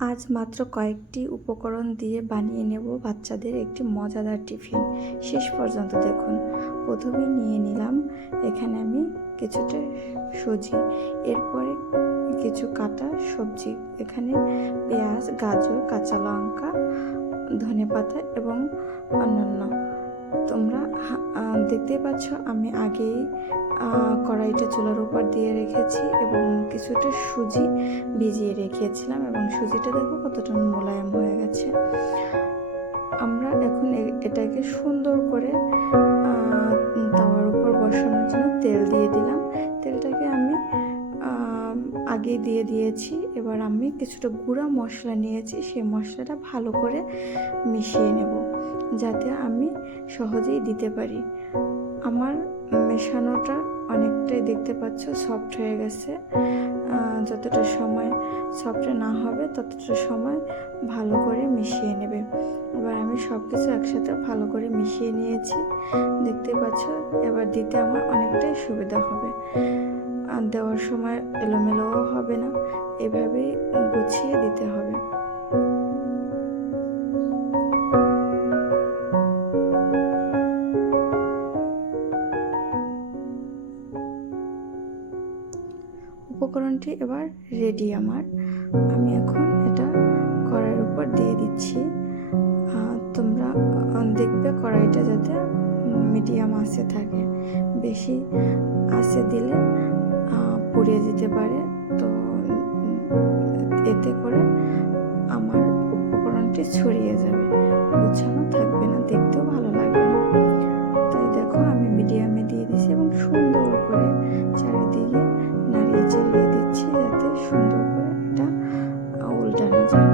আজ মাত্র কয়েকটি উপকরণ দিয়ে বানিয়ে নেব বাচ্চাদের একটি মজাদার টিফিন। শেষ পর্যন্ত দেখুন। প্রথমেই নিয়ে নিলাম এখানে আমি কিছুটা সুজি, এরপরে কিছু কাটা সবজি, এখানে পেঁয়াজ, গাজর, কাঁচা লঙ্কা, ধনেপাতা এবং অন্যান্য। তোমরা দেখতেই পাচ্ছ আমি আগেই কড়াইটা চুলার উপর দিয়ে রেখেছি এবং কিছুটা সুজি ভিজিয়ে রেখেছিলাম এবং সুজিটা দেখো কতটা মোলায়েম হয়ে গেছে। আমরা এখন এটাকে সুন্দর করে তাওয়ার উপর বসানোর জন্য তেল দিয়ে দিলাম। তেলটাকে আমি আগে দিয়ে দিয়েছি। এবার আমি কিছুটা গুঁড়া মশলা নিয়েছি, সেই মশলাটা ভালো করে মিশিয়ে নেব যাতে আমি সহজেই দিতে পারি। আমার মেশানোটা অনেকটাই দেখতে পাচ্ছ সফট হয়ে গেছে। যতটা সময় সফট না হবে ততটা সময় ভালো করে মিশিয়ে নেবে। এবার আমি সব কিছু একসাথে ভালো করে মিশিয়ে নিয়েছি, দেখতে পাচ্ছ। এবার দিতে আমার অনেকটাই সুবিধা হবে, আর দেওয়ার সময় এলোমেলোও হবে না, এভাবেই গুছিয়ে দিতে হবে। উপকরণটি এবার রেডি আমার। আমি এখন এটা কড়াইয়ের উপর দিয়ে দিচ্ছি। তোমরা দেখবে কড়াইটা যাতে মিডিয়াম আঁচে থাকে, বেশি আঁচে দিলে পুড়িয়ে যেতে পারে। তো এতে করে আমার উপকরণটি ছড়িয়ে যাবে, গুছানো থাকবে না, দেখতেও ভালো লাগবে না। তাই দেখো আমি মিডিয়ামে দিয়ে দিচ্ছি এবং সুন্দর করে চারিদিকে নাড়িয়ে চাড়িয়ে দিচ্ছি যাতে সুন্দর করে এটা উল্টানো যায়।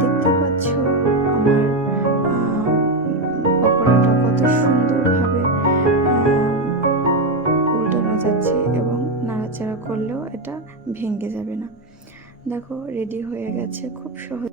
দেখতে পাচ্ছ আমার পকোড়াটা কত সুন্দরভাবে উল্টানো যাচ্ছে এবং নাড়াচাড়া করলেও এটা ভেঙে যাবে না। দেখো রেডি হয়ে গেছে খুব সহজ।